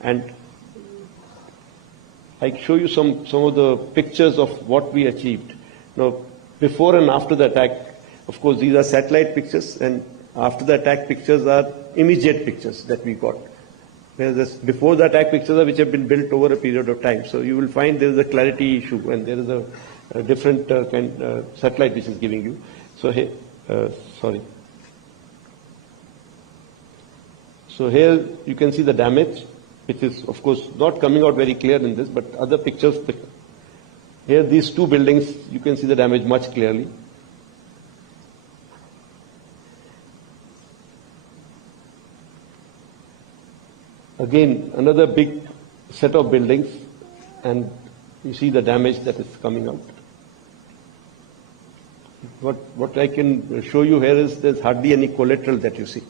and I show you some of the pictures of what we achieved. Now, before and after the attack, of course, these are satellite pictures, and after the attack pictures are immediate pictures that we got. Whereas before the attack pictures are which have been built over a period of time. So you will find there is a clarity issue, and there is a different satellite which is giving you. So here, sorry. So here you can see the damage, which is of course not coming out very clear in this, but other pictures. Here these two buildings, you can see the damage much clearly. Again, another big set of buildings, and you see the damage that is coming out. What I can show you here is there's hardly any collateral that you see.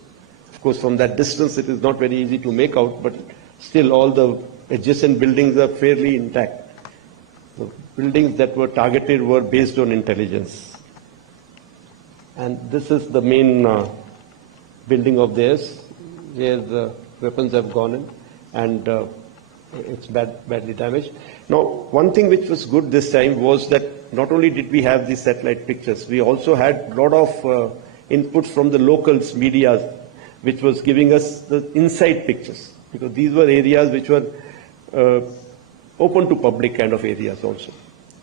Of course, from that distance, it is not very easy to make out, but still all the adjacent buildings are fairly intact. The buildings that were targeted were based on intelligence. And this is the main building of theirs, where the weapons have gone in, and it's badly damaged. Now, one thing which was good this time was that not only did we have these satellite pictures, we also had a lot of inputs from the locals media, which was giving us the inside pictures, because these were areas which were open to public kind of areas also.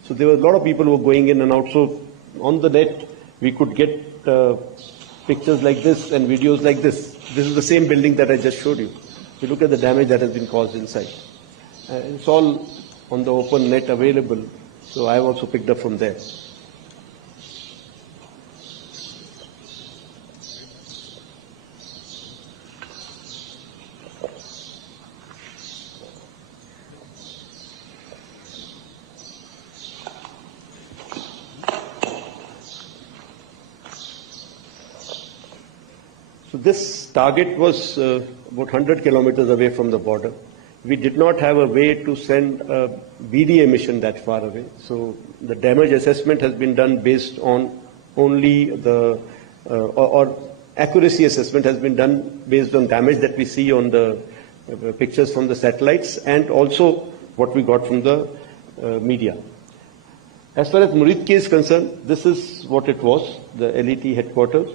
So there were a lot of people who were going in and out. So on the net, we could get pictures like this and videos like this. This is the same building that I just showed you. If you look at the damage that has been caused inside. It's all on the open net available. So I've also picked up from there. So this target was about 100 kilometers away from the border. We did not have a way to send a BDA mission that far away. So the damage assessment has been done based on only the, or accuracy assessment has been done based on damage that we see on the pictures from the satellites, and also what we got from the media. As far as Murid K is concerned, this is what it was, the LET headquarters.